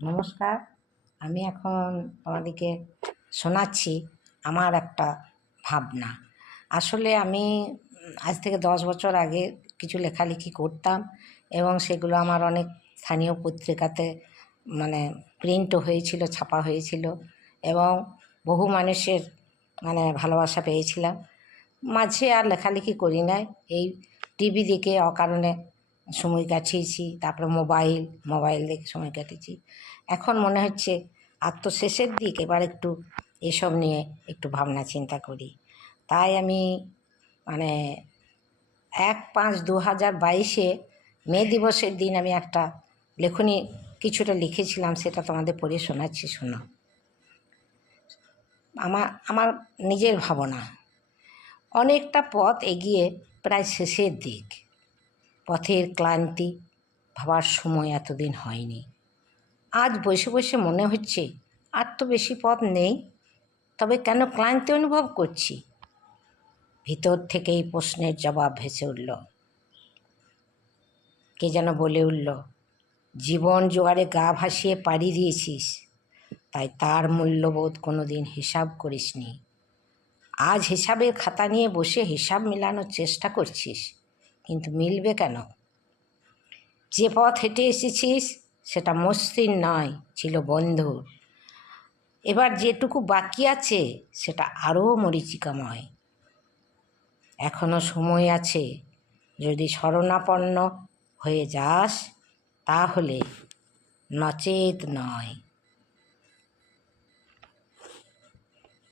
নমস্কার। আমি এখন তোমাদেরকে শোনাচ্ছি আমার একটা ভাবনা। আসলে আমি আজ থেকে 10 বছর আগে কিছু লেখালেখি করতাম এবং সেগুলো আমার অনেক স্থানীয় পত্রিকাতে মানে প্রিন্টও হয়েছিল, ছাপা হয়েছিল এবং বহু মানুষের ভালোবাসা পেয়েছিলাম। মাঝে আর লেখালেখি করি নাই, এই টিভি দেখে অকারণে সময় কাটিয়েছি, তারপরে মোবাইল দেখে সময় কাটিয়েছি। এখন মনে হচ্ছে আর তো শেষের দিক, এবার একটু এসব নিয়ে একটু ভাবনা চিন্তা করি। তাই আমি 1/5/2022 মে দিবসের দিন আমি একটা লেখনী কিছুটা লিখেছিলাম, সেটা তোমাদের পড়ে শোনাচ্ছি, শোনো। আমার নিজের ভাবনা। অনেকটা পথ এগিয়ে প্রায় শেষের দিক, পথের ক্লান্তি ভাবার সময় এতদিন হয়নি। আজ বসে বসে মনে হচ্ছে আর তো বেশি পথ নেই, তবে কেন ক্লান্তি অনুভব করছি? ভিতর থেকে এই প্রশ্নের জবাব ভেসে উঠল। কে যেন বলে উঠল, জীবন জোয়ারে গা ভাসিয়ে পাড়ি দিয়েছিস, তাই তার মূল্যবোধ কোনো দিন হিসাব করিসনি। আজ হিসাবের খাতা নিয়ে বসে হিসাব মেলানোর চেষ্টা করছিস, কিন্তু মিলবে কেন? যে পথ হেঁটে এসেছিস সেটা মসৃণ নয়, ছিল বন্ধুর। এবার যেটুকু বাকি আছে সেটা আরও মরীচিকাময়। এখনো সময় আছে, যদি শরণাপন্ন হয়ে যাস তাহলে, নচেত নয়।